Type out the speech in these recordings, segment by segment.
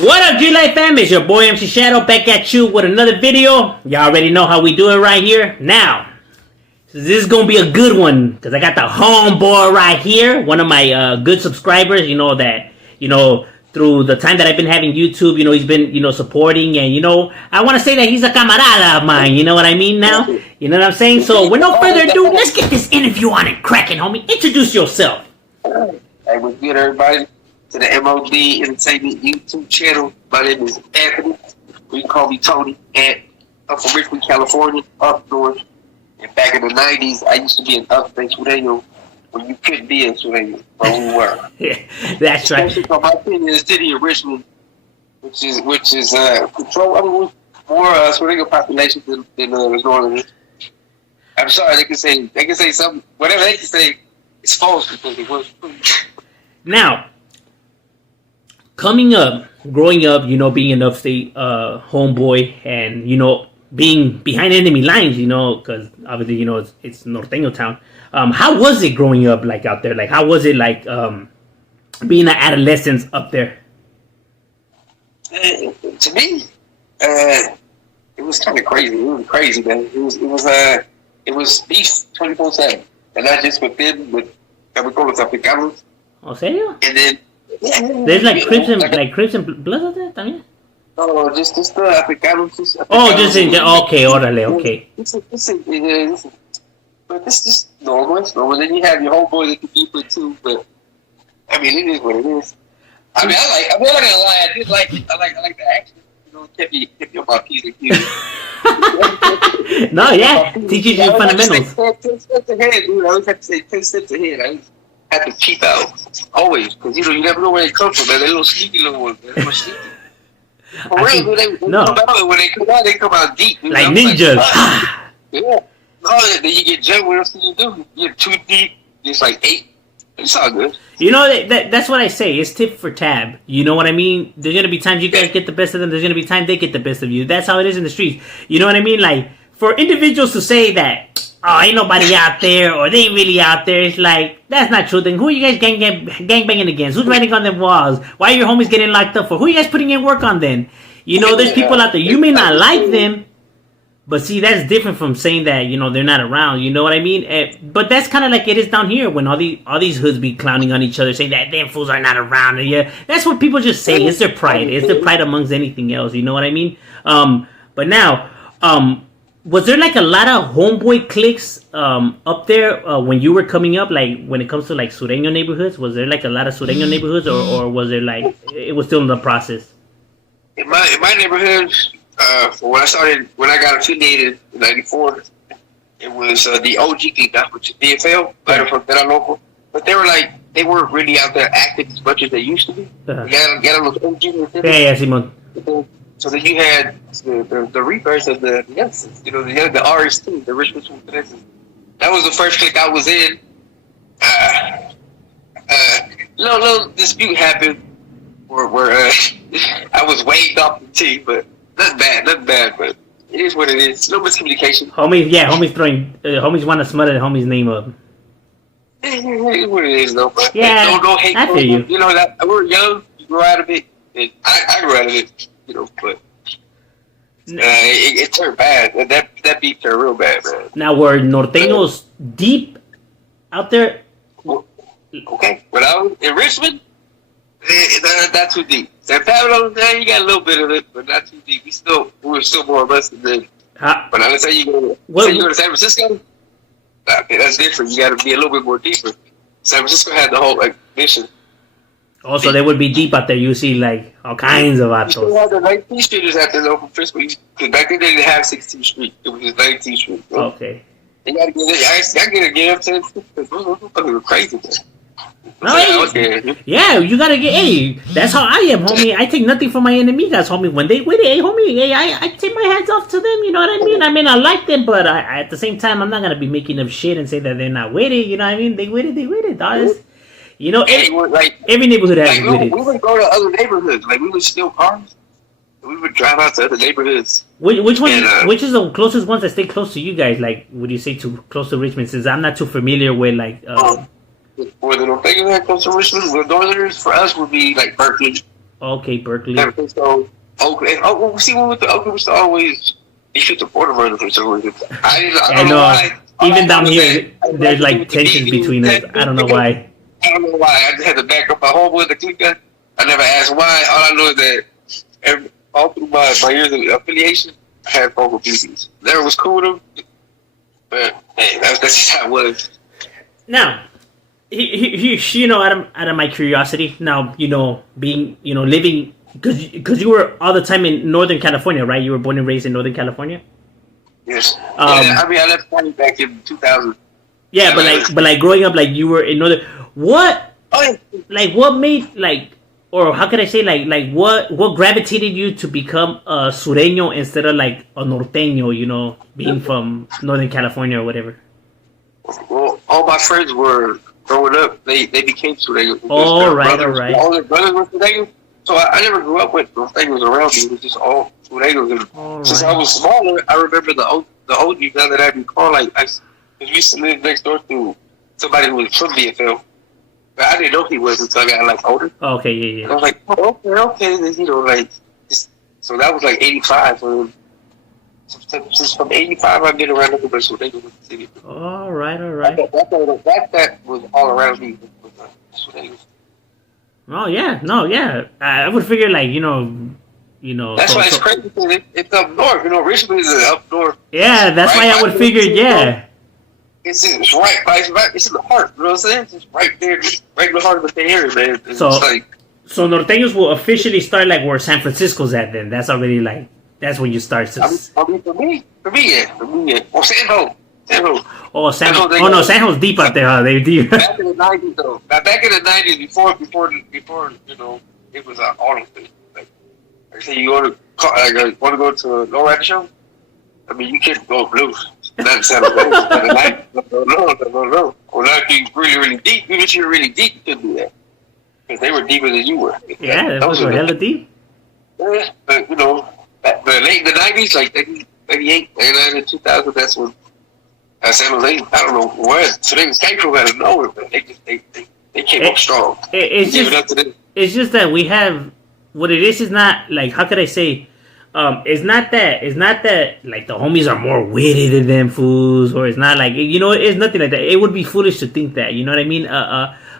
What up, G-Life fam? It's your boy MC Shadow back at you with another video. Y'all already know how we do it right here. Now, this is gonna be a good one because I got the homeboy right here, one of my good subscribers. You know that through the time that I've been having YouTube, he's been supporting, and I want to say that he's a camarada of mine. You know what I mean now? You know what I'm saying? So with no further ado, let's get this interview on and cracking, homie. Introduce yourself. Hey, what's good, everybody? To the M.O.D. Entertainment YouTube channel. My name is Anthony. You can call me Tony. And I'm from Richmond, California, up north. And back in the 90s, I used to be in upstate Sureño when you couldn't be in Sureño, but we were. Yeah, that's right. Especially from my opinion, the city of Richmond, which is control. I mean, more Sureño population than the northern. I'm sorry, they can say something, whatever they can say. It's false because it was true. Now, growing up, being an upstate homeboy, and being behind enemy lines, because obviously it's Norteño town. How was it growing up like out there? Like how was it like being an adolescent up there? To me, it was kind of crazy. It was crazy, man. It was beef 24/7. And not just with them, with Capricorns Africanos. ¿En serio? And then there's like Crips and Bloods out there también? No, just the Africanos. Okay, órale, okay. But this is normal. It's normal. Then you have your homeboy that can be for too, but I mean, it is what it is. I mean, I'm not gonna lie. I like the action. Kept me on my P's and Q's. No, yeah, teaches you fundamentals. 10 steps ahead, dude. I always have to say 10 steps ahead. I always have to cheap out. Always. Because, you never know where they come from, man. They're little sneaky little ones, man. They're sneaky. For real, dude. When they come out deep. Dude, like ninjas. Yeah. No, then you get jumped. What else do you do? You get too deep. It's like 8. It's all good. That's what I say. It's tip for tab. You know what I mean? There's going to be times you guys get the best of them. There's going to be times they get the best of you. That's how it is in the streets. You know what I mean? Like, for individuals to say that, oh, ain't nobody out there, or they ain't really out there, it's like, that's not true. Then who are you guys gang banging against? Who's writing on them walls? Why are your homies getting locked up for? Who are you guys putting in work on then? There's people out there. You may not like them, but see, that's different from saying that, they're not around. You know what I mean? But that's kind of like it is down here when all these hoods be clowning on each other, saying that damn fools are not around. And yeah, that's what people just say. It's their pride. It's their pride amongst anything else. You know what I mean? But now, was there like a lot of homeboy cliques up there when you were coming up? Like when it comes to like Sureño neighborhoods, was there like a lot of Sureño neighborhoods, or was there like it was still in the process? In my neighborhood. When I got affiliated in '94, it was the OG clique, which is DFL, better from that local. But they weren't really out there active as much as they used to be. Uh-huh. You got those OG. Yeah, Simon. So then you had the reverse of the youngsters, the RST, the Richmond Sureños. That was the first clique I was in. Little dispute happened where I was waved off the team, but. Nothing bad, but it is what it is. No miscommunication. Homies want to smother the homie's name up. It is what it is, though. But yeah, no hate. I feel you. That we're young, you grow out of it, and I grew out of it. But it turned bad. That beef turned real bad, man. Now, were Norteños deep out there? Okay, when I was in Richmond, not too deep. San Pablo, you got a little bit of it, but not too deep. We were still more arrested than. But now let's say you go to San Francisco. Okay, that's different. You got to be a little bit more deeper. San Francisco had the whole mission. Also, they would be deep out there. You see, like all kinds of vatos. You had the 19th Streeters out there, though, from Frisco. Because back then they didn't have 16th Street. It was just 19th Street. Bro. Okay. You got to get it. I got to get up to it because those were crazy. No, yeah, you gotta get. Hey, that's how I am, homie. I take nothing from my enemies, homie. When they with it, hey, homie, hey, I take my hands off to them. You know what I mean? I mean, I like them, but at the same time, I'm not gonna be making up shit and say that they're not with it. You know what I mean? They with it, dog. Every neighborhood has with it. We would go to other neighborhoods. Like we would steal cars. We would drive out to other neighborhoods. Which one? Which is the closest ones that stay close to you guys? Like, would you say too close to Richmond? Since I'm not too familiar with Where the Norteños that close to Richmond, the Northerners for us would be like Berkeley. Okay, Berkeley. San Francisco, Oakland. Oh, see, when we went to Oakland, we used to always be shoot the border runner for some reason. I don't know why. Even down here, there's like tensions between us. I don't know why. I don't know why. I just had to back up my homeboy, the clicker. I never asked why. All I know is that all through my years of affiliation, I had vocal BBs. Never was cool with them, but hey, that's just how it was. Now, you know, out of my curiosity, now, you know, being, you know, living, because you were all the time in Northern California, right? You were born and raised in Northern California. Yes. I mean, I left County back in 2000. Yeah, but like growing up, like you were in Northern. What? Oh, yeah. Like what made or how can I say like what gravitated you to become a sureño instead of like a norteño? You know, being from Northern California or whatever. Well, all my friends were growing up. They became sureños. All right. All their brothers were sureños. So I never grew up with norteños around me. It was just all sureños. And since I was smaller, I remember the OG now that I recall. Like I used to live next door to somebody who was from VFL. But I didn't know he was until I got like older. Oh, okay, yeah. I was like, oh, okay. Then, you know, like, so that was like 85. Since from 85, I've been around the Sureños with the city. All right. That was all around me with the Sureños. Oh yeah, no, yeah. I would figure like you know. That's why it's crazy because it's up north. You know, Richmond is up north. Yeah, that's why I would figure. Yeah. It's right. It's in the heart. You know what I'm saying? It's right there, right in the heart of the Bay Area, man. It's so like, so norteños will officially start like where San Francisco's at. Then that's already like that's when you start. To... I mean, for me, yeah. Or San Jose. Oh, San Jose's deep out there. Huh? They're deep. Back in the 90s, though. Back in the 90s, before you know, it was all of it. Like I say, you want to go to a lowrider show? I mean, you can't go blues. Not San Jose. No. Well, now if you're really deep, even if you're really deep, you couldn't do that. Because they were deeper than you were. Yeah, those were hella deep. Yeah, but, you know, the late 90s, like 98, 99, and 2000, that's when San Jose, I don't know where. So they came from out of nowhere, but they came up strong. It's just that we have, what it is not, like, how could I say, it's not that like the homies are more witty than them fools, or it's not like, you know, it's nothing like that. It would be foolish to think that, you know what I mean?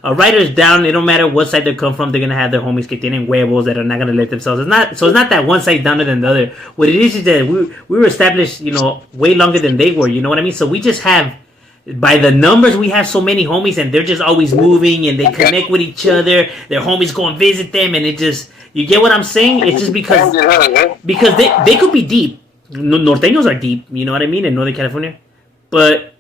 A writer's down, it don't matter what side they come from, they're gonna have their homies que tienen huevos that are not gonna let themselves. It's not that one side downer than the other. What it is that we were established, you know, way longer than they were, you know what I mean? So we just have, by the numbers, we have so many homies, and they're just always moving, and they connect with each other. Their homies go and visit them, and it just, you get what I'm saying? It's just because they could be deep. Norteños are deep, you know what I mean, in Northern California. But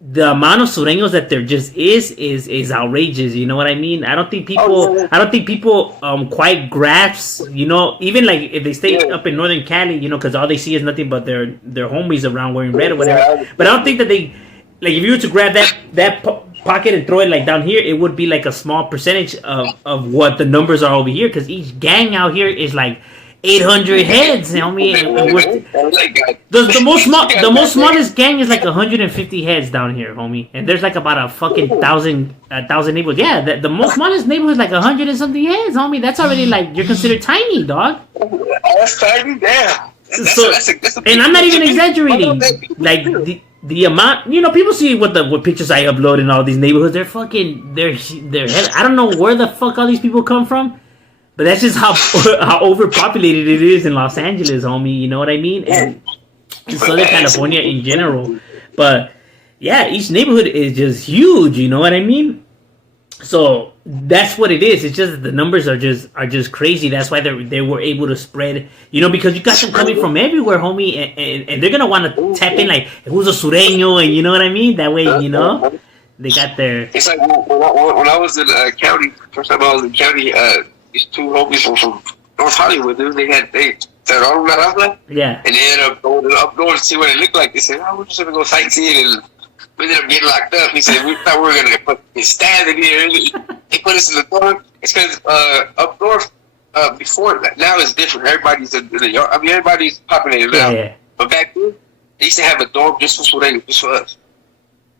the amount of sureños that there just is outrageous, you know what I mean? I don't think people quite grasp, you know, even like if they stay up in Northern Cali, you know, because all they see is nothing but their homies around wearing red or whatever. But I don't think that they, like, if you were to grab that pocket and throw it like down here, it would be like a small percentage of what the numbers are over here, because each gang out here is like 800 heads. You know what I mean? The most smallest gang is like 150 heads down here, homie, and there's like about a fucking thousand neighborhoods. Yeah, the most smallest neighborhood is like 100 and something heads, homie. That's already like, you're considered tiny, dog. That's tiny, yeah. And I'm not even exaggerating. Like the amount, you know, people see what pictures I upload in all these neighborhoods. They're fucking, they're I don't know where the fuck all these people come from, but that's just how overpopulated it is in Los Angeles, homie. You know what I mean? And in Southern California in general. But yeah, each neighborhood is just huge. You know what I mean? So that's what it is. It's just that the numbers are just crazy. That's why they were able to spread, you know, because you got them coming from everywhere, homie, and they're gonna want to tap in like, who's a sureño, and you know what I mean. That way, you know, they got their. It's like when I was in county. First time I was in county, these two homies from North Hollywood, dude, they said, "Oh, not yeah," and they ended up going up north to see what it looked like. They said, "Oh, we're just gonna go sightseeing," and we ended up getting locked up. He said, "We thought we were gonna get stabbed in here." He put us in the dorm. It's because up north, before now it's different. Everybody's in the yard. I mean, everybody's populated now. Yeah. But back then, they used to have a dorm just for Sureños, just for us.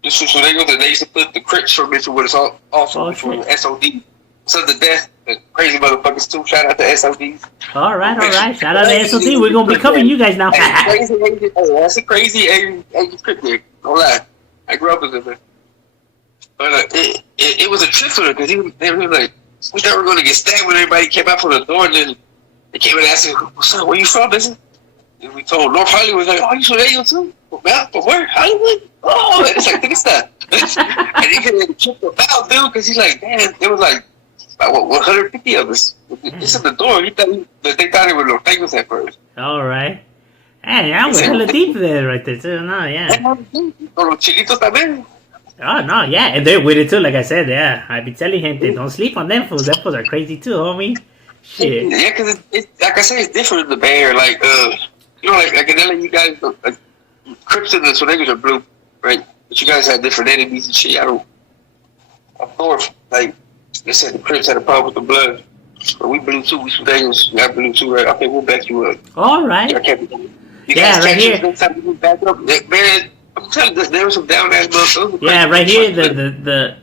Just for Sureños, and they used to put the crits from it with us also from M.O.D. So the death, the crazy motherfuckers too. Shout out to SODs. All right. Shout out to SOD. We're gonna be covering you guys now. That's a crazy Asian crip there. Don't lie. I grew up with him, man. But it was a trip for them because they were like, we thought we were gonna get stabbed when everybody came out from the door, and then they came and asked us, "What's up? Where you from, business?" And we told North Hollywood, like, "Oh, you from there too? From where? Hollywood? Oh, and it's like, think it's that." And he couldn't trip about, dude, because he's like, damn, there was like about 150 of us. This is the door. They thought it was Los Angeles at first. All right. Hey, I was hella deep there right there too. No, yeah. Oh, no, yeah. And they're with it too, like I said, yeah. I be telling him, don't sleep on them fools. Them fools are crazy too, homie. Shit. Yeah, because it's like I said, it's different in the Bay Area. Like, you know, like in LA, you guys, like, Crips and the Sureños are blue, right? But you guys have different enemies and shit. Up north, like, they said the Crips had a problem with the blood. But we blue too, we Sureños, we got blue too, right? Okay, we'll back you up. All right. Yeah, right here. Back up. Man, I'm telling you, there was some down-ass motherfuckers. Yeah, right here, the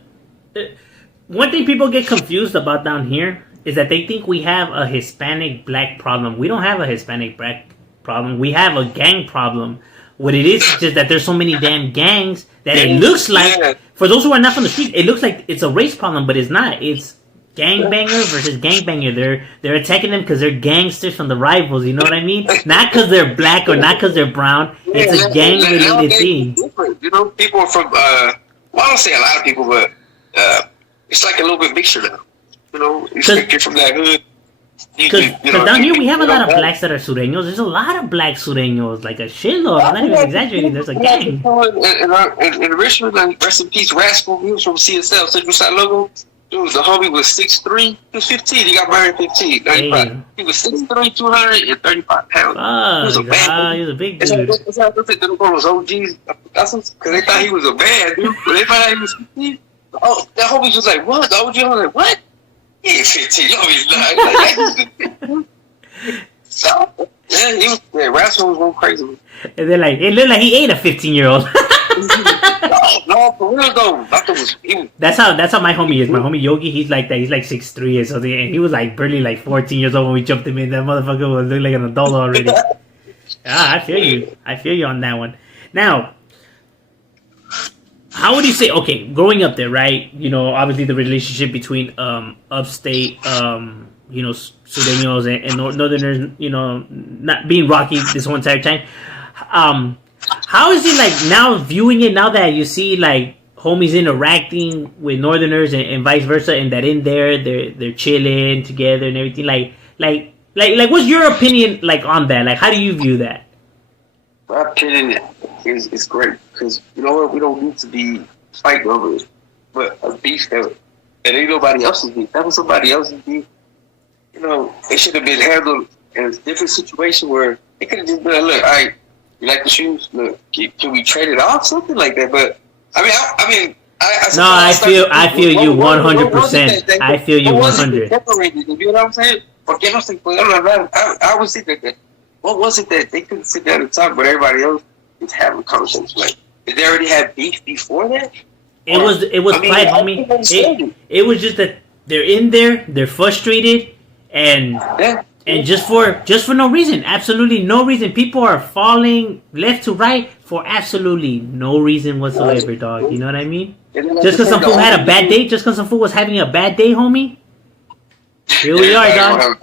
one thing people get confused about down here is that they think we have a Hispanic black problem. We don't have a Hispanic black problem. We have a gang problem. What it is just that there's so many damn gangs that it looks like, for those who are not from the street, it looks like it's a race problem, but it's not. It's gangbanger versus gangbanger. They're attacking them because they're gangsters from the rivals. You know what I mean? Not because they're black or not because they're brown. It's a gang-related thing. You know, people from, well, I don't say a lot of people, but it's like a little bit mixture now. You know, you're from that hood. Because down here we have a lot of blacks that are Sureños. There's a lot of black Sureños, like a shitload. I'm not even exaggerating. There's a gang. In Richmond, like, rest in peace, Rascal, he was from CSL, Central Side Logo. Dude, the homie was 6'3", he was 15, he got married at 15, 35. Hey. He was 6'3", 235 pounds. Oh, he was a big dude. That's how they said those OGs, because they thought he was a man, dude. When they found out he was 15, oh, that homie was like, what? The OG was like, what? He ain't 15, no, he's not. So, yeah, Rascal was going crazy. And they're like, it looked like he ate a 15-year-old. No, for real though. That's how my homie is. My homie Yogi, he's like that. He's like 6'3" or something, and he was like barely like 14 years old when we jumped him in. That motherfucker was looking like an adult already. I feel you on that one. Now, how would you say? Okay, growing up there, right? You know, obviously the relationship between upstate, you know, Sureños and Northerners, you know, not being rocky this whole entire time. How is it like now viewing it now that you see like homies interacting with Northerners and vice versa, and that in there they're chilling together and everything? Like what's your opinion like on that? Like, how do you view that? My opinion is great because you know what, we don't need to be fighting over it, but a beef that ain't nobody else's beef. That was somebody else's beef. You know, it should have been handled in a different situation where it could have just been, look, all right. You like the shoes? Look, can we trade it off? Something like that. But I mean, I feel you 100%. I feel you 100. You know what I'm saying? I always think that. What was it that they couldn't sit down and talk, but everybody else was having conversations? Like, did they already have beef before that? It was pride, homie. It was just that they're in there, they're frustrated, and. Yeah. And just for no reason, absolutely no reason. People are falling left to right for absolutely no reason whatsoever, dog. You know what I mean? Just because some fool had a bad day, just because some fool was having a bad day, homie. Here we are, dog.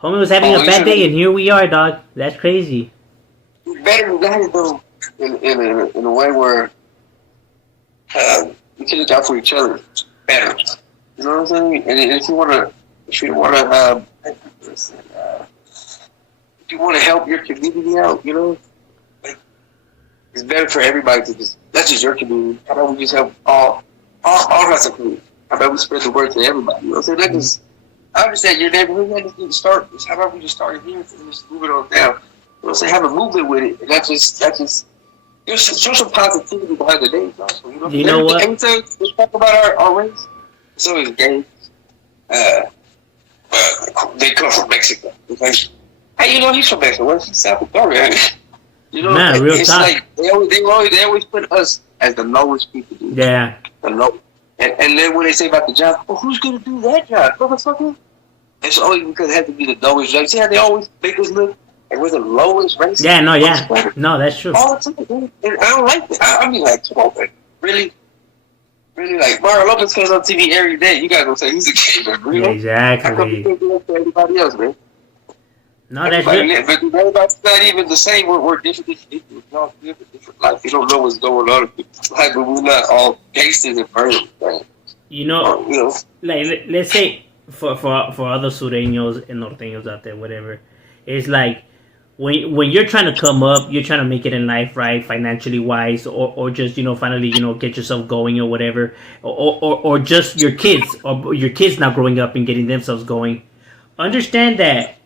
Homie was having a bad day, and here we are, dog. That's crazy. Better than that, though, in a way where we can look out for each other better. You know what I'm saying? And if you want to, if you want to help your community out, you know, like, it's better for everybody to just, that's just your community. How about we just help all kinds of community? How about we spread the word to everybody? You know what I'm saying? I understand your neighborhood, I just need to start. How about we just start here and just move it on down? You know what I'm saying? Have a movement with it. And that's just show some positivity behind the names also. You know what? Every time we talk about our race, it's always gay. They come from Mexico. It's like, hey, you know, he's from Mexico. What if he's Salvadorian? You know, real it's talk. like they always put us as the lowest people. Dude. Yeah. The low. And then when they say about the job, well, who's gonna do that job, motherfucker? It's always because it has to be the lowest job. See how they always make us look like we're the lowest race? Yeah, no, that's true. All the time, and I don't like that. I mean, like, come on, man. Really, like Mario Lopez comes on TV every day. You gotta go say he's a gamer, you know? Exactly. I come to everybody else, man. No, that's good. But everybody's not even the same. We're different. We're all different life. You don't know what's going on. Like, but we're not all gangsters and murderers, man. You know, like let's say for other sureños and norteños out there, whatever, it's like when you're trying to come up, you're trying to make it in life, right, financially wise, or just finally get yourself going or whatever, or just your kids now growing up and getting themselves going. Understand that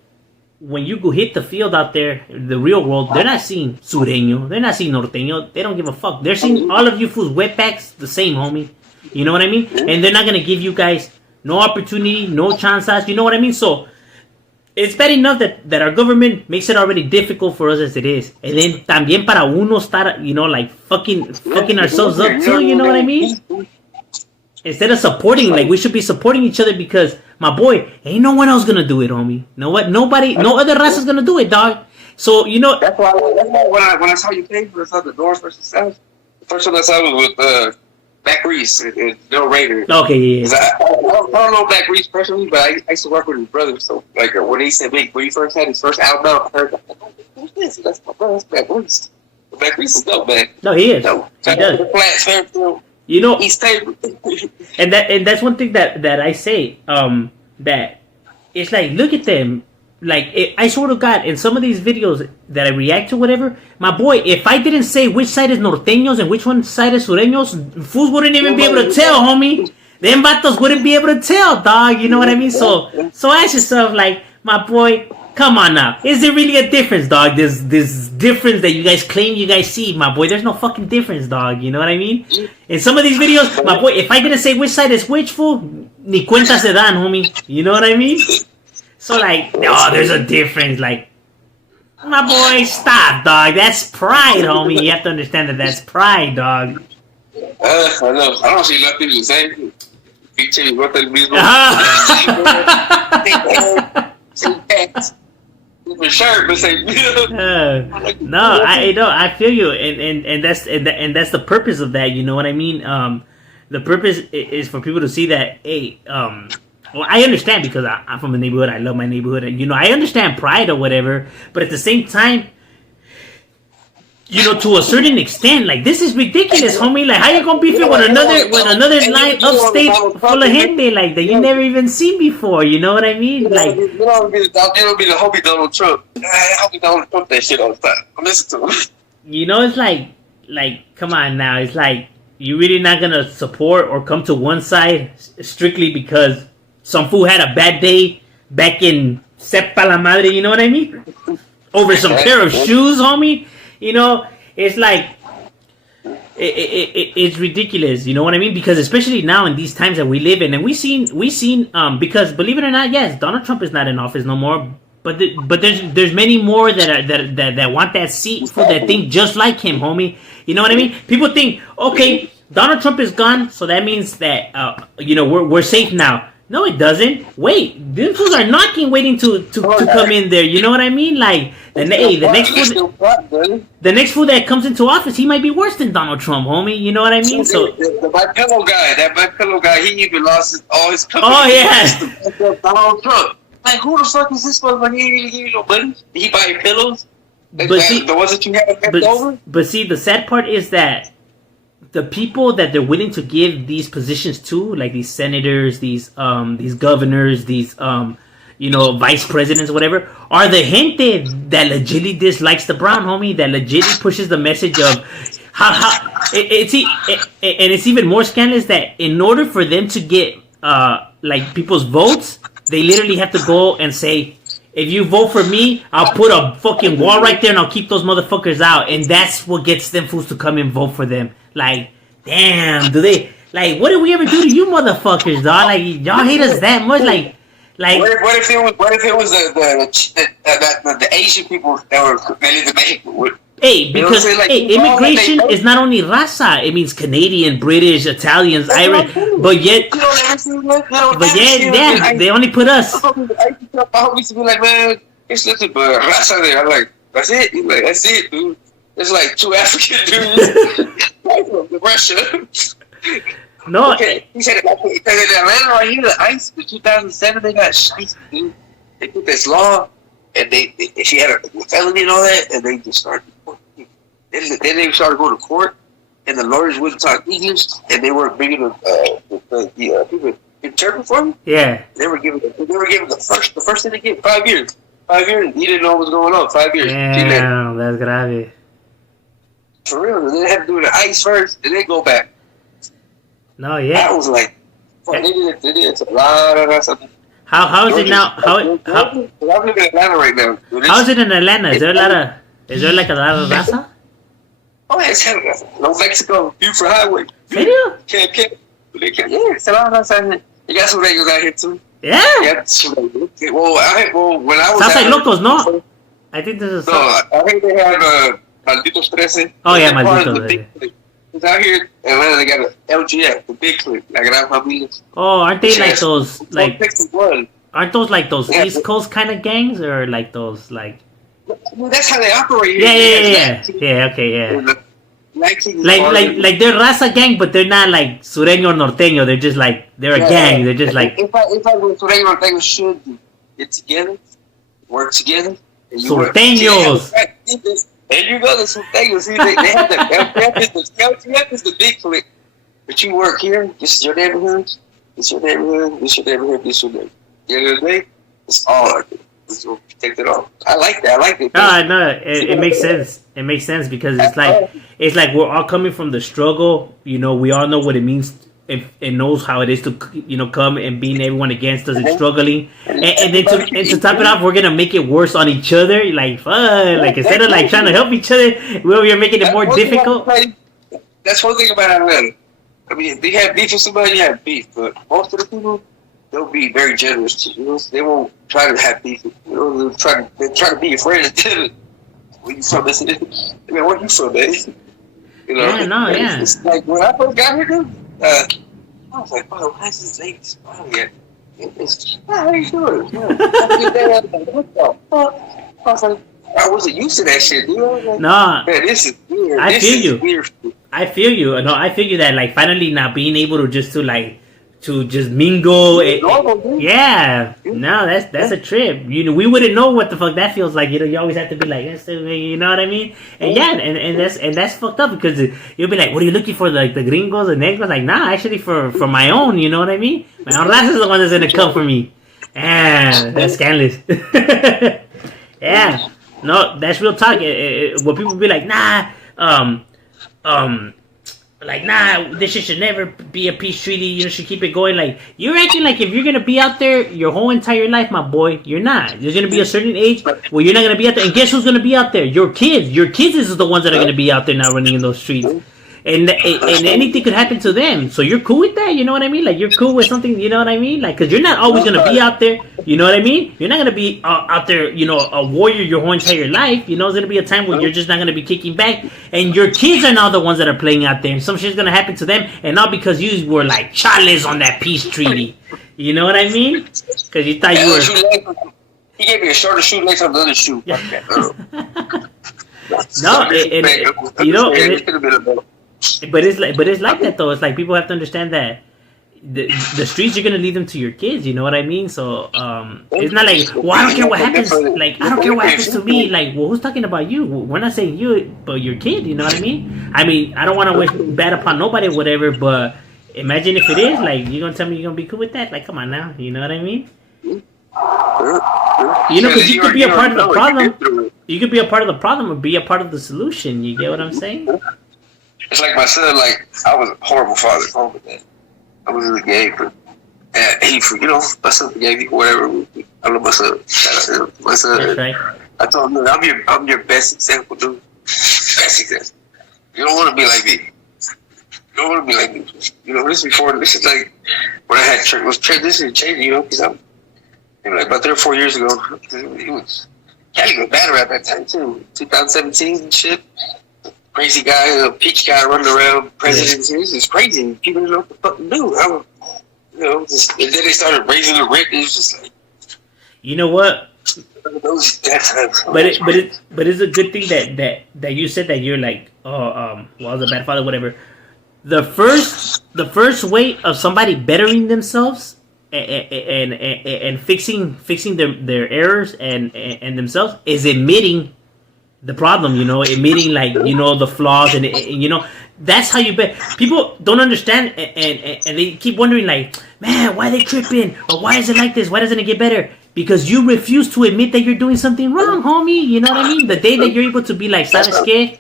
when you go hit the field out there, the real world, they're not seeing sureño, they're not seeing norteño, they don't give a fuck. They're seeing all of you fools wetbacks the same, homie. You know what I mean? And they're not gonna give you guys no opportunity, no chances. You know what I mean? So it's bad enough that our government makes it already difficult for us as it is, and then también para uno estar, like fucking ourselves up too. You know what I mean? Instead of supporting, like, we should be supporting each other, because my boy, ain't no one else gonna do it, homie. Know what? Nobody, no other raza's gonna do it, dog. So that's why when I saw you pay for the North versus South, the first one I saw was with Mac Reese and Bill Rader. Okay, yeah. I don't know Mac Reese personally, but I used to work with his brother. So, like, when he said, when he first had his first album, I heard, who's this? That's my brother. That's Mac Reese. Mac Reese is dope, man. No, he is. No, he does. He's favorite. and that's one thing that I say, that it's like, look at them. Like, I sort of got in some of these videos that I react to, whatever, my boy, if I didn't say which side is norteños and which one side is sureños, fools wouldn't even be able to tell, homie. Them vatos wouldn't be able to tell, dog. You know what I mean? So ask yourself, like, my boy, come on now. Is there really a difference, dog? This difference that you guys claim you guys see, my boy, there's no fucking difference, dog. You know what I mean? In some of these videos, my boy, if I didn't say which side is which, fool, ni cuenta se dan, homie. You know what I mean? So, like, there's a difference. Like, my boy, stop, dog. That's pride, homie. You have to understand that that's pride, dog. I know. I don't see nothing to say. Pinche bigote el mismo. Shirt, but say no, I feel you, and that's the purpose of that. You know what I mean? The purpose is for people to see that, hey, well, I understand, because I'm from the neighborhood. I love my neighborhood. And, I understand pride or whatever. But at the same time, to a certain extent, like, this is ridiculous, homie. Like, how you gonna beef it with another line upstate full of gente, like, that you never even seen before? You know what I mean? Like, it'll be the homie Donald Trump. I hope Donald Trump that shit all the time. I listen to him. It's like, come on now. It's like, you really not gonna support or come to one side strictly because some fool had a bad day back in Sepa la Madre, you know what I mean? Over some pair of shoes, homie. It's like, it's ridiculous, you know what I mean? Because especially now in these times that we live in, and we seen, because believe it or not, yes, Donald Trump is not in office no more, but there's many more that want that seat, for that think just like him, homie. You know what I mean? People think, okay, Donald Trump is gone, so that means that we're safe now. No, it doesn't. Wait, these fools are knocking, waiting to come in there. You know what I mean? Like, the next fool that comes into office, he might be worse than Donald Trump, homie. You know what I mean? So the My Pillow guy, he even lost all his company. Oh yeah, Donald Trump. Like, who the fuck is this motherfucker? He ain't even give you no money. He buy your pillows. The ones that you have kept over. But see, the sad part is that the people that they're willing to give these positions to, like these senators, these governors, these vice presidents, whatever, are the gente that legitimately dislikes the brown, homie. That legitimately pushes the message of it's even more scandalous that in order for them to get like people's votes, they literally have to go and say, if you vote for me, I'll put a fucking wall right there and I'll keep those motherfuckers out. And that's what gets them fools to come and vote for them. Like, damn, do they, like, what did we ever do to you motherfuckers, dog? Like, y'all hate us that much? Like, what if it was the Asian people that were mainly the main? Hey, because immigration is not only raza. It means Canadian, British, Italians, Irish. But yet, they only put us. I used to be like, man, it's nothing but raza there. I'm like, that's it. He's like, that's it, dude. There's like 2 African dudes from Russia. No. Okay. He said, in Atlanta right here, the ICE in 2007, they got shiced, dude. They put this law, and she had a felony and all that, and they just started. Then they started going to court, and the lawyers wouldn't talk English, and they weren't bringing the people interpret for them. Yeah. They were giving the first thing they get 5 years. 5 years, he didn't know what was going on. 5 years. Damn, that's grave. For real, they had to do the ICE first, and then go back. No, yeah. That was like, they did a lot of that stuff. How is it now? I'm living in Atlanta right now. How is it in Atlanta? Is there like a lot of raza? Oh, yeah, it's hell of raza. No Mexico, Buford Highway. Serio? Can't. Yeah, it's a lot of raza. You got some Regals out here too. Yeah. Well, when I was sounds like locals, no? I think this is. No, I think they have Malditos 13. Oh yeah, Malditos. It's out here in Atlanta. They got an LGF, the big clip, La Gran Familia. Oh, aren't they like those like? 61. Aren't those like those East Coast kind of gangs, or like those like? Well, that's how they operate. Yeah. Okay, yeah. Like they're raza gang, but they're not like sureño or norteño. They're just like they're a gang. They're just like. If I was sureño or norteño should get together, work together. Surteños. And you go to Surteños. See, they have the LGF is the big clique, but you work here. This is your neighborhood. This is your neighborhood. This is your neighborhood. This is your neighborhood. At the end of the day, it's all our thing. So protect it all. I like that. I like it. No, it makes sense. It makes sense because it's like we're all coming from the struggle. You know, we all know what it means and knows how it is to come and being everyone against us and struggling. And then to top it off, we're gonna make it worse on each other. Like like instead of like trying to help each other, we're making it more difficult. That's one thing about Atlanta. I mean, they have beef with somebody, you have beef, but most of the people, they'll be very generous to you. They won't try to have beef. They'll try to be your friend instead of where you from. I mean, where you from, man? Yeah. It's like when I first got here, dude, I was like, oh, why is this lady smiling at me? How you doing? What the fuck? I was like, I wasn't used to that shit, dude. Like, man, this is weird. I feel you. Weird. I feel you. No, I feel you that like finally now being able to just mingle. Yeah. No, that's a trip. We wouldn't know what the fuck that feels like. You always have to be like, you know what I mean? And yeah, and that's fucked up because you'll be like, what are you looking for? Like the gringos and negros? Like, nah, actually for my own. You know what I mean? My own raza is the one that's gonna come for me. Ah, that's scandalous. Yeah. No, that's real talk. When people be like, this shit should never be a peace treaty. You should keep it going. Like, you're acting like if you're gonna be out there your whole entire life, my boy, you're not. There's gonna be a certain age where you're not gonna be out there. And guess who's gonna be out there? Your kids. Your kids is the ones that are gonna be out there now running in those streets. And anything could happen to them. So you're cool with that? You know what I mean? Like, you're cool with something, you know what I mean? Like, because you're not always going to be out there. You know what I mean? You're not going to be out there, a warrior your whole entire life. There's going to be a time where you're just not going to be kicking back. And your kids are now the ones that are playing out there. And some shit's going to happen to them. And not because you were like chales on that peace treaty. You know what I mean? Because you thought you were... He gave me a shorter shoelace on the other shoe. But it's like that though. It's like people have to understand that the streets, you're gonna leave them to your kids. You know what I mean? So it's not like, well, I don't care what happens. Like, I don't care what happens to me. Like, well, who's talking about you? We're not saying you, but your kid. You know what I mean? I don't want to wish bad upon nobody, or whatever. But imagine if it is. Like, you're gonna tell me you're gonna be cool with that? Like, come on now. You know what I mean? Because you could be a part of the problem. You could be a part of the problem or be a part of the solution. You get what I'm saying? It's like my son, like, I was a horrible father. Oh, man. I was really gay, but my son forgave me, whatever. I love my son. Shout out to my son. That's right. I told him, I'm your best example, dude. Best example. You don't want to be like me. You don't want to be like me. This is like when I had church. Was transitioning changing, because I'm like about 3 or 4 years ago. Cali was bad around that time too. 2017 and shit. Crazy guy, peach guy running around president. This is crazy. People don't know what the fuck to do. And then they started raising the rent. It was just like, you know what? But it's a good thing that you said that you're like, well, I was a bad father, whatever. The first way of somebody bettering themselves and fixing their errors and themselves is admitting the problem, admitting the flaws and that's how you bet. People don't understand and they keep wondering like, man, why are they tripping? Or why is it like this? Why doesn't it get better? Because you refuse to admit that you're doing something wrong, homie. You know what I mean? The day that you're able to be like, ¿sabes qué?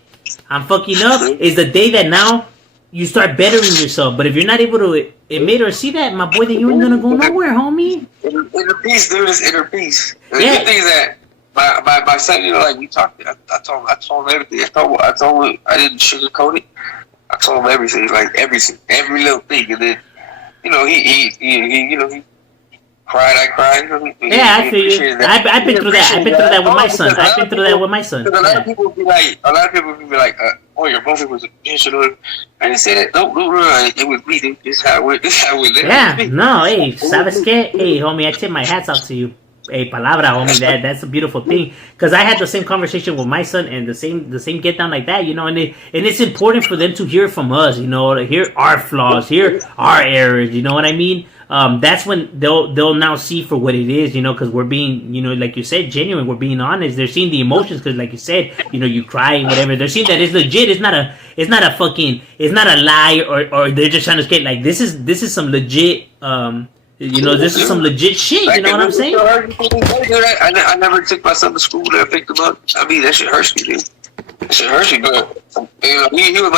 I'm fucking up is the day that now you start bettering yourself. But if you're not able to admit or see that, my boy, then you ain't gonna go nowhere, homie. Inner peace, dude, is inner peace. The yeah. good thing is that my son, like we talked, I told him everything. I told him I didn't sugarcoat it. I told him everything, like everything, every little thing, and then he cried. I cried. Yeah, I feel you. I've been through that. I've been through that with my son. I've been through that with my son. A lot of people be like, oh, your brother was a bitch. I didn't say that. No. It was me. This how we live. Yeah, no, hey, ¿sabes qué? Hey, homie, I tip my hats off to you. Hey, palabra, homie, that's a beautiful thing. Because I had the same conversation with my son and the same get down like that, and it's important for them to hear from us, to hear our flaws, hear our errors, you know what I mean? That's when they'll now see for what it is, because we're being, like you said, genuine. We're being honest. They're seeing the emotions because, like you said, you cry and whatever. They're seeing that it's legit. It's not a lie or they're just trying to skate. Like this is some legit. This is some legit shit. You know what I'm saying? I never took my son to school and I picked him up. I mean, that shit hurts me, dude. That shit hurts me, but he was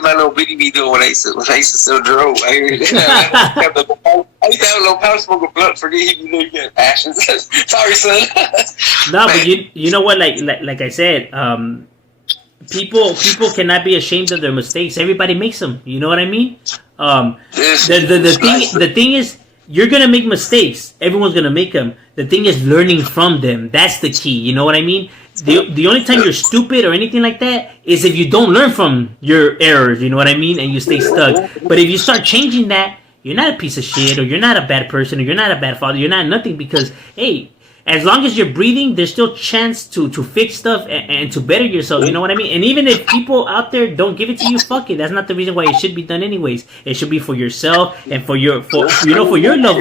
my little bitty me doing when I used to sell drugs. I used to have a little pouch smoke a blunt for me. You get ashes. Sorry, son. No, but you know what? Like I said, people cannot be ashamed of their mistakes. Everybody makes them. You know what I mean? The thing is, you're gonna make mistakes. Everyone's gonna make them. The thing is learning from them. That's the key. You know what I mean? The only time you're stupid or anything like that is if you don't learn from your errors. You know what I mean? And you stay stuck. But if you start changing that, you're not a piece of shit, or you're not a bad person, or you're not a bad father. You're not nothing because, hey, as long as you're breathing, there's still chance to fix stuff and to better yourself. You know what I mean? And even if people out there don't give it to you, fuck it. That's not the reason why it should be done anyways. It should be for yourself and for your loved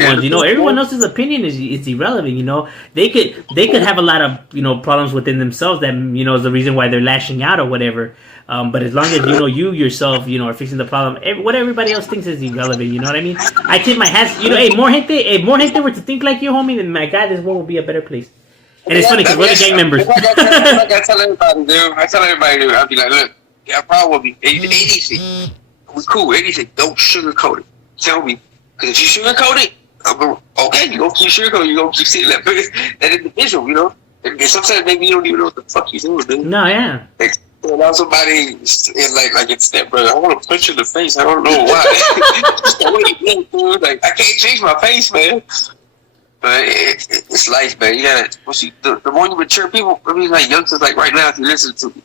ones. Everyone else's opinion is irrelevant. They could have a lot of problems within themselves that is the reason why they're lashing out or whatever. But as long as you yourself are fixing the problem, what everybody else thinks is irrelevant. You know what I mean? I tip my hats. Hey, more gente were to think like you, homie, then my God, this world will be a better place. And it's funny because we're the gang members. I tell everybody, dude. I'll be like, look, you got a problem with me. Anything, we cool. Anything, don't sugarcoat it. Tell me, because if you sugarcoat it, I'm going, okay, you go keep sugarcoating. You go keep seeing that individual. And sometimes maybe you don't even know what the fuck you're doing, dude. No, yeah. Now somebody like it's that brother. I want to punch you in the face. I don't know why. Like I can't change my face, man. But it's life, man. You gotta. The more you mature, people. I mean, like youngsters, like right now, if you listen to me,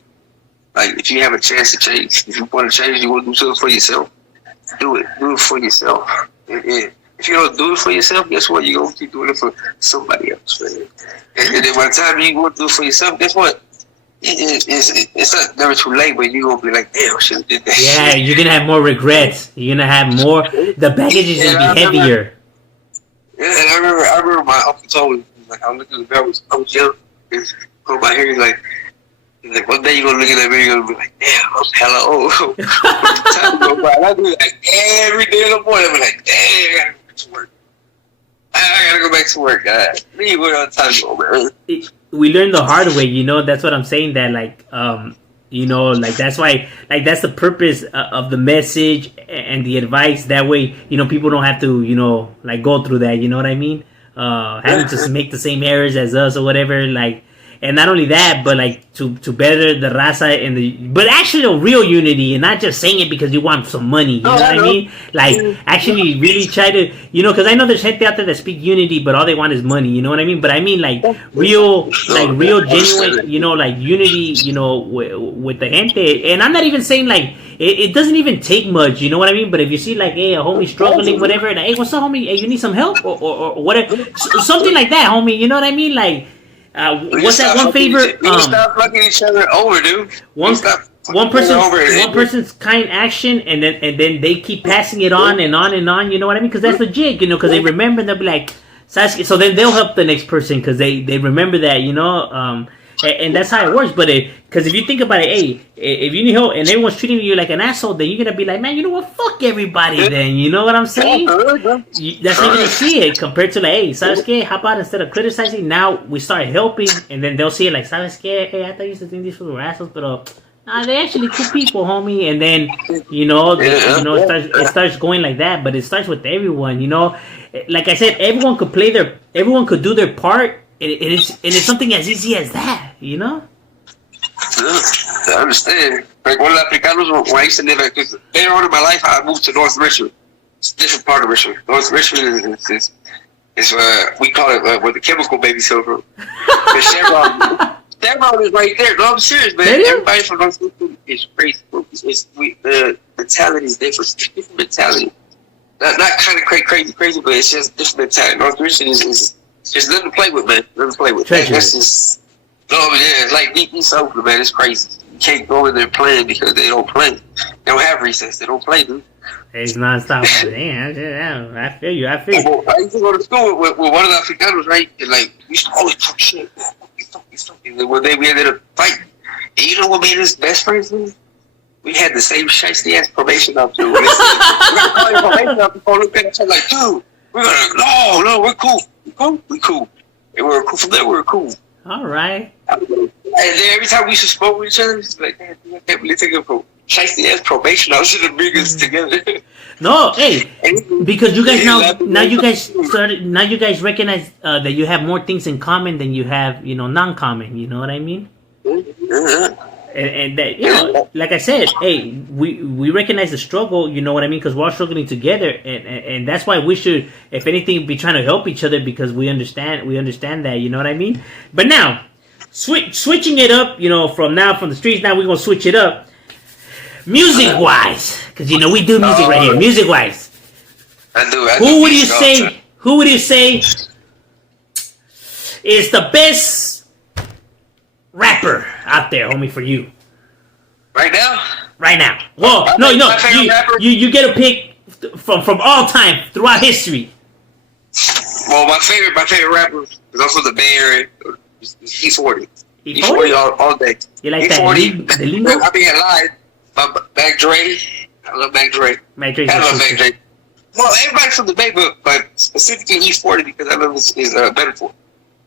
like if you have a chance to change, if you want to change, you want to do something for yourself. Do it. Do it for yourself. If you don't do it for yourself, guess what? You're gonna keep doing it for somebody else, man. And then by the time you want to do it for yourself, guess what? It's not never too late, but you're gonna be like, damn, I should have did that. Yeah, shit. You're gonna have more regrets. You're gonna have more. The baggage is gonna be heavier. And I remember my uncle told me, like, I was looking at the mirror, I was young, and pulled my hair, he's like, one day you're gonna look at that mirror, you're gonna be like, damn, I'm hella old. Time go by, and I do it like every day in the morning. I'm like, damn, I gotta go back to work. Leave it on time go, man. We learn the hard way, that's what I'm saying. That that's why, that's the purpose of the message and the advice. That way, people don't have to, go through that. You know what I mean? Having to make the same errors as us or whatever. and not only that, but like to better the raza and but actually a real unity, and not just saying it because you want some money. You know what I mean? Like actually really try to, because I know there's gente out there that speak unity, but all they want is money. You know what I mean? But I mean like real genuine, like unity, with the gente. And I'm not even saying like it doesn't even take much. You know what I mean? But if you see like, hey, a homie struggling, whatever, like, hey, what's up, homie? Hey, you need some help or whatever, something like that, homie. You know what I mean? Like. What's that one favor? Stop fucking each other over, dude. One person's kind action, and then they keep passing it on and on and on. You know what I mean? Because that's legit. Because they remember, and they'll be like, so then they'll help the next person because they remember that. And that's how it works. But because if you think about it, hey, if you need help and everyone's treating you like an asshole, then you're gonna be like, man, you know what? Fuck everybody. Then you know what I'm saying? That's how you're gonna see it compared to like, hey, ¿sabes qué? How about instead of criticizing, now we start helping, and then they'll see it like, ¿sabes qué? Hey, I thought you used to think these people were assholes, but nah, they're actually cool people, homie. And then it starts going like that. But it starts with everyone. Like I said, everyone could do their part. It's something as easy as that, Yeah, I understand. Like one of the Africanos, when I used to live at, because later on in my life, I moved to North Richmond. It's a different part of Richmond. North Richmond is we call it where the chemical babies come from. Chevron is right there. No, I'm serious, man. Everybody from North Richmond is crazy. The mentality is different. It's different mentality. Not kind of crazy, but it's just different mentality. North Richmond is just nothing to play with, man. Nothing to play with. That's just, it's like deep East Oakland, man. It's crazy. You can't go in there playing because they don't play. They don't have recess. They don't play, dude. It's non-stop. Damn, I feel you. I used to go to school with one of the Africanos, right? And like, we used to always talk shit, man. And then one day we ended up fighting. And you know what made us best friends, dude? We had the same shiesty-ass probation officer. We're going to call your probation officer before we pick up. Like, dude, no, we're cool. We cool. And we were cool from there. We were cool. All right. And then every time we used to smoke with each other, it's like, man, I can't really take a shiesty-ass probation officer to bring us together. No, hey, because you guys now you guys recognize that you have more things in common than you have, non-common. You know what I mean? And that, like I said, hey, we recognize the struggle, you know what I mean? Because we're all struggling together, and that's why we should, if anything, be trying to help each other because we understand that, you know what I mean? But now, switching it up, from the streets, now we're gonna switch it up, music-wise, because we do music right here, music-wise. I do. Who would you say is the best rapper out there, homie, for you? Right now? Right now. Well, no. You get a pick from all time throughout history. Well, my favorite rapper is also the Bay Area. E40. E40 all day. You like E40, that? The lingo? I mean, live. Mac Dre. I love Mac Dre. I love Mac Dre. Well, everybody from the Bay, but specifically E40 because I love his metaphor.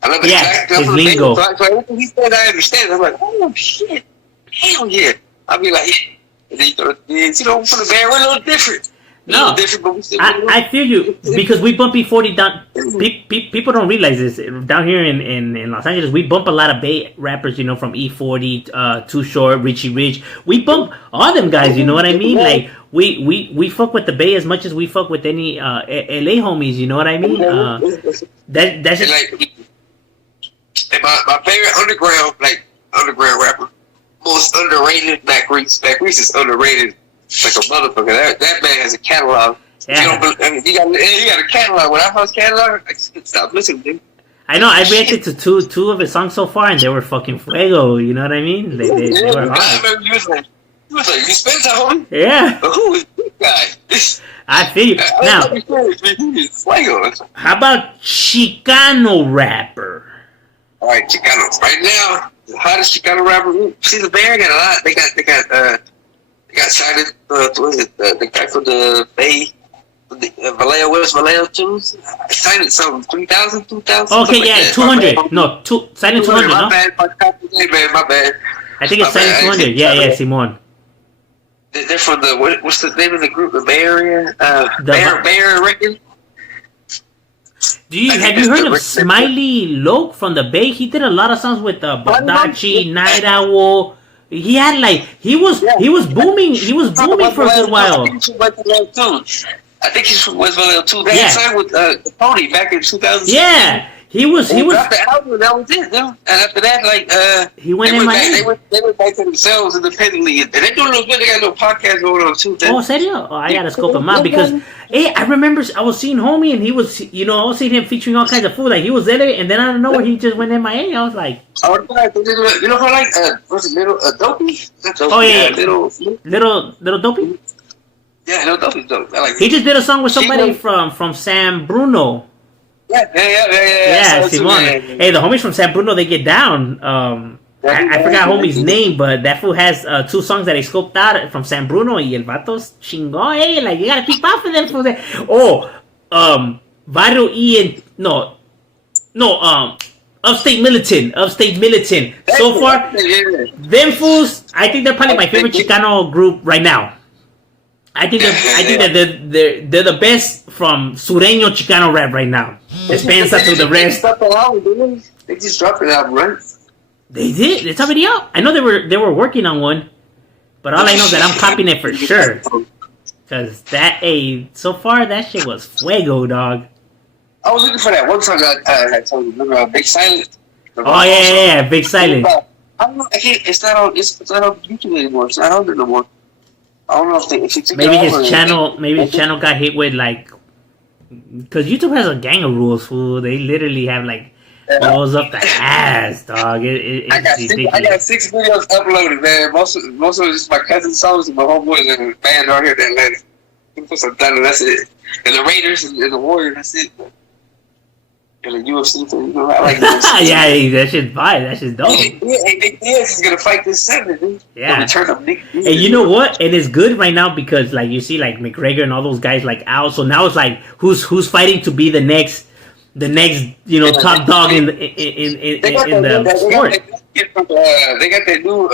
I love it. Yeah, his lingo. So everything he said, I understand. I'm like, oh shit, hell yeah. I'll be like, from the Bay, we're a little different. No, I feel you because we bump E40 down. People don't realize this down here in Los Angeles. We bump a lot of Bay rappers, from E40, Too Short, Richie Rich. We bump all them guys. You know what I mean? Like we fuck with the Bay as much as we fuck with any LA homies. You know what I mean? That's just. And my favorite underground rapper, most underrated, Mac Reese. Mac Reese is underrated like a motherfucker. That man has a catalog. Yeah. He got a catalog. When I found his catalog, I just couldn't stop listening to him. I know. I reacted to two of his songs so far, and they were fucking fuego. You know what I mean? They were hard. I remember you was like, you spent time, homie? Yeah. But who is this guy? I feel you. Now, how about Chicano rapper? All right, Chicano. Right now, the hottest Chicano rapper. See, the Bay Area got a lot. They got signed. What is it? The guy from the Bay, Vallejo West, Vallejo Tunes. Signed some 3,000, 2,000. Okay, yeah, like 200. No, signed 200. No. My bad. I think it's signed 200. Yeah, Simon. They're from the what's the name of the group? The Bay Area. Bay Area Records. Have you heard of Smiley Loke from the Bay? He did a lot of songs with Badachi, Night Owl. He had he was booming for a good while. I think he's from West Vallejo too. They had signed with Tony back in 2000. Yeah. He dropped the album, that was it. And after that, he went in they went back to themselves independently. And they doing a little good. They got a little podcast going on too. Oh, serio? Oh, I gotta scope him out because I remember I was seeing Homie and he was, I was seeing him featuring all kinds of food. Like he was there and then I don't know where he just went MIA. I was like, who I like? Was it Little Dopey? Oh yeah, Little Dopey. Yeah, Little Dopey's dope. I like. He just did a song with somebody from San Bruno. Yeah, Simon. Hey, the homies from San Bruno, they get down. I forgot homie's name, but that fool has 2 songs that he scoped out from San Bruno. Y el vato's chingón. Hey, you gotta keep up for them fools. Oh, Barrio E Upstate Militant. So far, them fools, I think they're probably my favorite Chicano group right now. I think that they're the best from Sureño Chicano rap right now. Despensa to the rest. They just dropped an album, right? They did. It's already out. I know they were working on one, but all I know is that I'm copying it for sure. Cause so far that shit was fuego, dog. I was looking for that one song I had told you. Remember Big Silent? Oh yeah, Big Silent. I don't know. It's not on YouTube anymore. It's not on there no more. I don't know if he took maybe his channel got hit with because YouTube has a gang of rules, fool. They literally have balls up the ass, dog. It's ridiculous. I got 6 videos uploaded, man. Most of it is my cousin's songs and my homeboys and the band right here in Atlanta. He put some thunder, that's it. And the Raiders and the Warriors, that's it. And the UFC thing, I like UFC. Yeah, that shit's fine. That shit's dope. Nick Diaz is gonna fight this Saturday, dude. Yeah. Turn up Nick Diaz. And you know what? And it's good right now because you see McGregor and all those guys out. So now it's who's fighting to be the next top dog in the sport. They got that new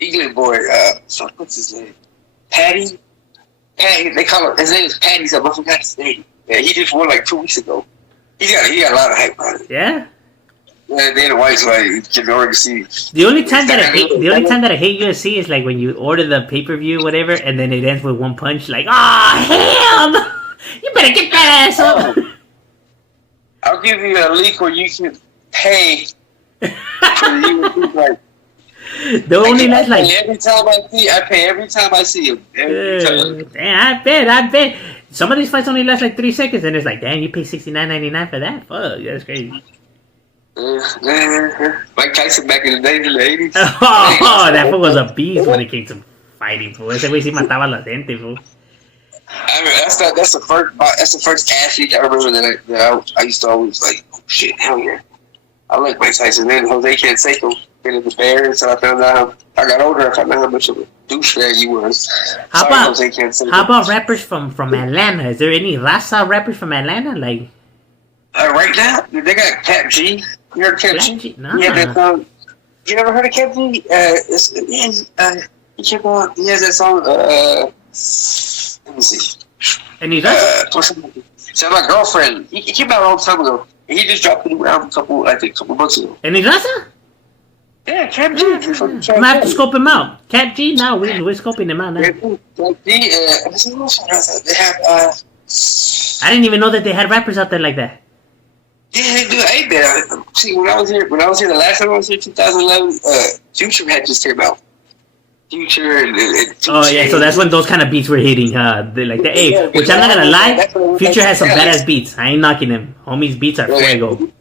England boy. What's his name? Patty. They call him. His name is Patty. So I forgot his name. Yeah, he just won 2 weeks ago. He got a lot of hype on it. Yeah. Yeah, Dana White's can already see. The only time that I hate UFC is when you order the pay-per-view, whatever, and then it ends with one punch. Hell no! You better get that ass up. I'll give you a link where you can pay for the UFC. The only that's I pay every time I see him. Damn, I bet. Some of these fights only last 3 seconds, and it's damn, you pay $69.99 for that? Fuck, that's crazy. Mike Tyson back in the day in the 80s. Oh, that fool was a beast when it came to fighting, fool. Ese güey sí mataba a la gente, fool. I mean, that's the first athlete I remember that I used to always oh shit, hell yeah. I like Mike Tyson. Then Jose Canseco in the Bears, and I found out I got older. I found out how much of a douchebag he was. How about rappers from Atlanta? Is there any Raza rappers from Atlanta? Right now, they got Cap G. You heard Cap G? Nah. Yeah, that song. You never heard of Cap G? He came on. He has that song. Let me see. Any Raza? So my girlfriend. He came out a long time ago. He just dropped a new album a couple months ago. Any Raza? Yeah, Cap G. I'm gonna have to scope him out. Cap G, now we're scoping him out now. Cap G, they have I didn't even know that they had rappers out there like that. Yeah, they do. Ain't there? See, when I was here the last time I was here, 2011, Future had just came out. Future and oh yeah, so that's when those kind of beats were hitting, huh? Hey, which I'm not gonna lie, Future has some badass beats. I ain't knocking him. Homie's beats are fuego.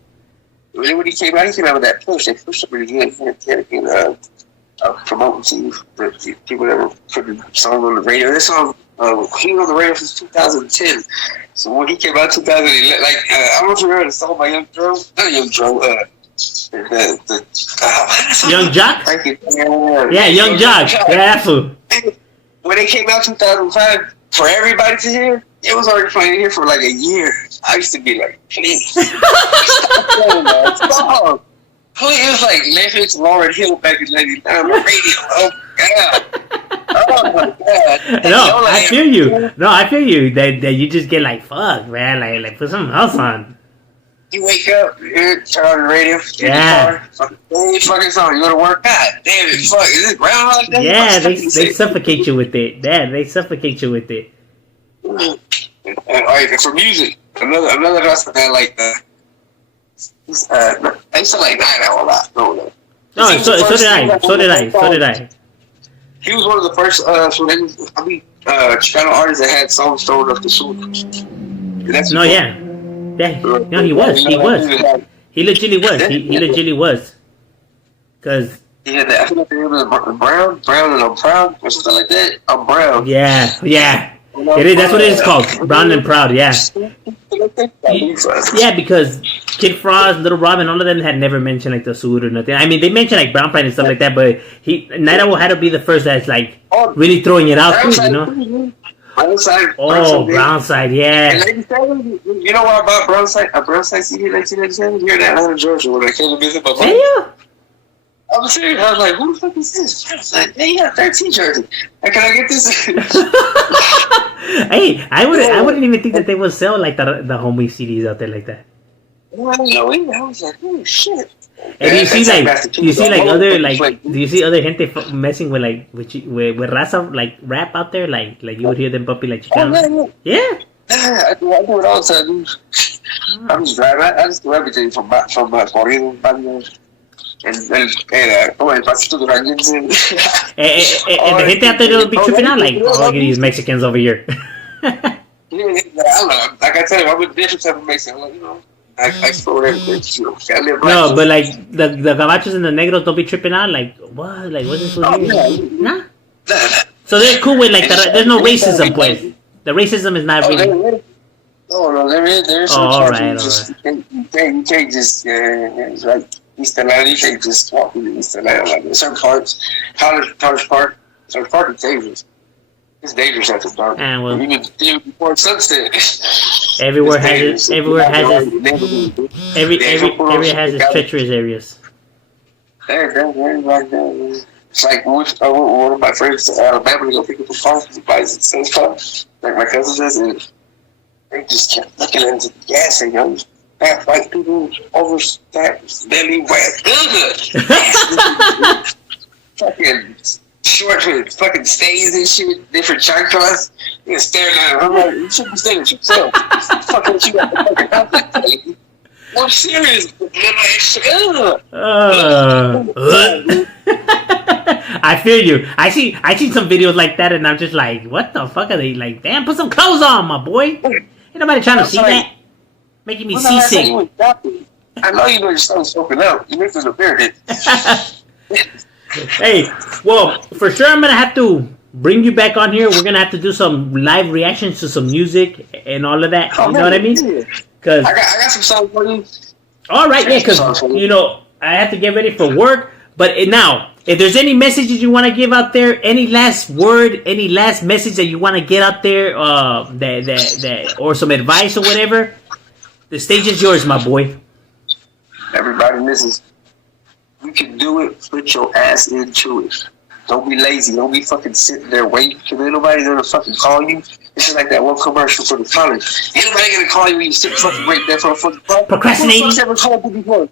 When he came out with that push. They pushed him really good. He had promoting to people that were putting songs on the radio. This song, he was on the radio since 2010. So when he came out 2011, I don't know if you heard the song by Young Dro. Not Young Dro. Young Jock? Yeah, Young Jock. Yeah, fool. When they came out 2005, for everybody to hear, it was already playing here for a year. I used to be please. Stop playing, man. Stop. Please, it was Netflix Lauryn Hill back in 99 on the radio. Oh, God. Oh, my God. No, I feel you. No, I feel you. That you just get fuck, man. Put something else on. You wake up, you turn on the radio, fucking song. You go to work. God damn it, fuck! Is it Groundhog Day? Yeah, they suffocate you with it. Yeah, they suffocate you with it. And for music, another artist that I like I used to like Night Owl a lot. No, so did I. He was one of the first Chicano artists that had songs thrown up the sewer. No, he was. He legitimately was. Cause I feel like the name was Brown, and I'm proud, or something like that. I'm Brown. Yeah. It is. That's what it is called. Brown and Proud. Yeah. Yeah, because Kid Frost, Little Robin, all of them had never mentioned like the suit or nothing. I mean, they mentioned like Brown Pride and stuff like that, but Night Owl had to be the first that's like really throwing it out, you know. Brownside, yeah. You know what about Brownside? A Brownside CD 1997? Here in Atlanta, Georgia, when I came to visit my mom. Yeah. I was serious. I was like, who the fuck is this? I was like, hey, you got 13 jersey. Can I get this? Hey, I wouldn't even think that they would sell like the homie CDs out there like that. Well, I was like, oh shit. And do you see other gente messing with like with raza like rap out there like you would hear them puppy like Chicano? Yeah. I do it all the time, dude. I'm just driving. I just do everything from corrido, bangos, and el pasito duranguense. And the gente out there will be tripping out like, oh, look at these Mexicans over here. I don't know. Like I tell you, I'm a different type of Mexican. Like, you know, I explore everything. No, but like the gabachos and the negros don't be tripping out. Like what? Like what's this? Nah. So they're cool with like there's no racism, pues. The racism is not really. No, there is. All right. You can't just like East Atlanta. You can't just walk into East Atlanta. Like certain parts, College Park, certain part is dangerous. It's dangerous after dark. Even before sunset. Everywhere has its treacherous areas. It's like one of my friends to Alabama to go pick up a car. He buys it same car, like my cousin does, and they just kept looking into the gas and young half white people overstacked, belly wet. Fucking short with fucking stains and shit, different chanclas. You're staring at him. I'm like, you should be staring at yourself. Fucking what you got the fucking outfit. I'm serious. I feel you. I see some videos like that, and I'm just like, what the fuck are they like? Damn, put some clothes on, my boy. Ain't nobody trying to see that. Making me seasick. I know you know your stomach's open up. You make this a beard. Hey, well, for sure I'm gonna have to bring you back on here. We're gonna have to do some live reactions to some music and all of that. You know what I mean? Cause I got some songs for you. All right, yeah, because you know I have to get ready for work. But now, if there's any messages you want to give out there, any last word, any last message that you want to get out there, that or some advice or whatever, the stage is yours, my boy. Everybody listens. You can do it. Put your ass into it. Don't be lazy. Don't be fucking sitting there waiting because ain't nobody gonna fucking call you. This is like that one commercial for the college. Ain't nobody gonna call you when you sit fucking right there for a fucking call. Procrastinating. Who the fuck's ever called you before?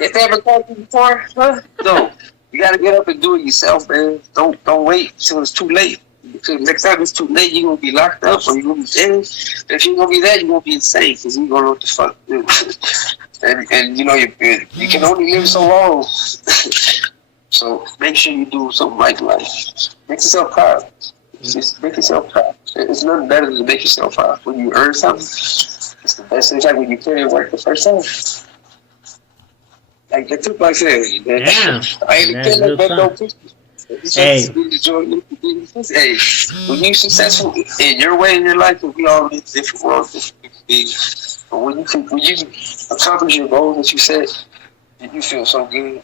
If they ever called you before, huh? No. You gotta get up and do it yourself, man. Don't wait until it's too late. Because next time it's too late, you're gonna be locked up or you're gonna be dead. If you're gonna be there, you're gonna be insane because you're gonna know what the fuck to do. and you know, you can only live so long. So make sure you do something right in life. Make yourself proud. Just make yourself proud. It's nothing better than to make yourself proud. When you earn something, it's the best thing. It's like when you put in work the first time. Like the Tupac said, yeah. I ain't killing but no pictures. Hey, when you're successful in your way in your life, we all live different worlds, different things. But when you accomplish your goals that you set, you feel so good.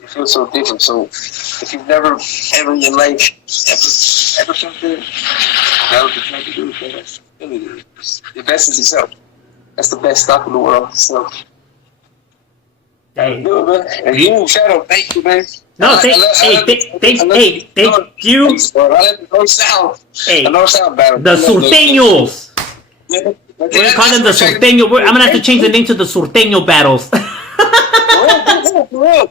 You feel so different. So if you've never ever in your life ever felt good, that was the time to do it. Invest in yourself. That's the best stock in the world. So. Hey, and you, Shadow, thank you, man. No, thank you. I let the north sound. Hey, the north sound battle. The Surteños. We're gonna call them the Surteño. I'm gonna have to change the name to the Surteño battles. Yeah.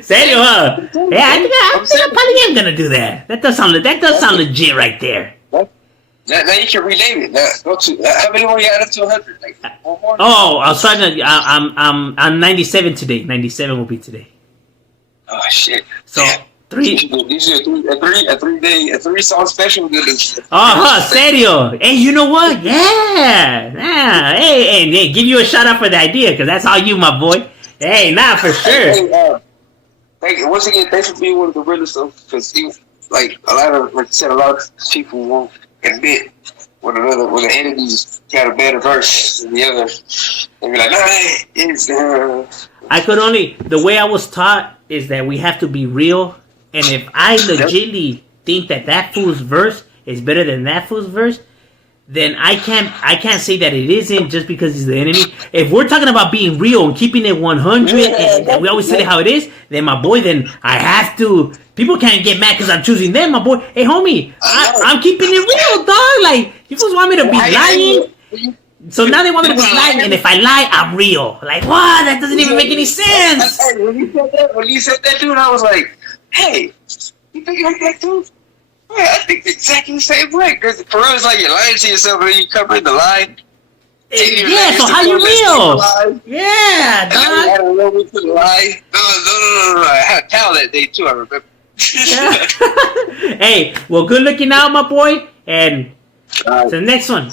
Serio, huh? Yeah, I think I probably am gonna do that. That does sound legit right there. Now you can rename it. Now, go to how many more you add up to 100? Like one more? Oh, I was trying to. I'm 97 today. 97 will be today. Oh shit! So yeah. These are a 3-song special. Serio? Hey, you know what? Yeah. Hey, give you a shout out for the idea because that's all you, my boy. Hey, for sure. Once again, thanks for being one of the realest stuff because like a lot of people won't admit when the enemies got a better verse than the other. They be like, the way I was taught is that we have to be real, and if I legitimately think that fool's verse is better than that fool's verse, then I can't say that it isn't just because he's the enemy. If we're talking about being real and keeping it 100, and we always say it how it is, then my boy, then I have to. People can't get mad because I'm choosing them, my boy. Hey, homie, I'm keeping it real, dog. Like, you just want me to be lying? So now they want me to be lying, and if I lie, I'm real. Like, what? That doesn't even make any sense. When you said that, dude, I was like, hey, you think like that, dude? Yeah, I think exactly the same way. Because for real, it's like you're lying to yourself and then you cover in the lie. Yeah, so how you real? Yeah, dog. I had a little bit to the lie. No. I had a towel that day, too, I remember. Yeah. Hey, well, good looking out, my boy. And to the next one.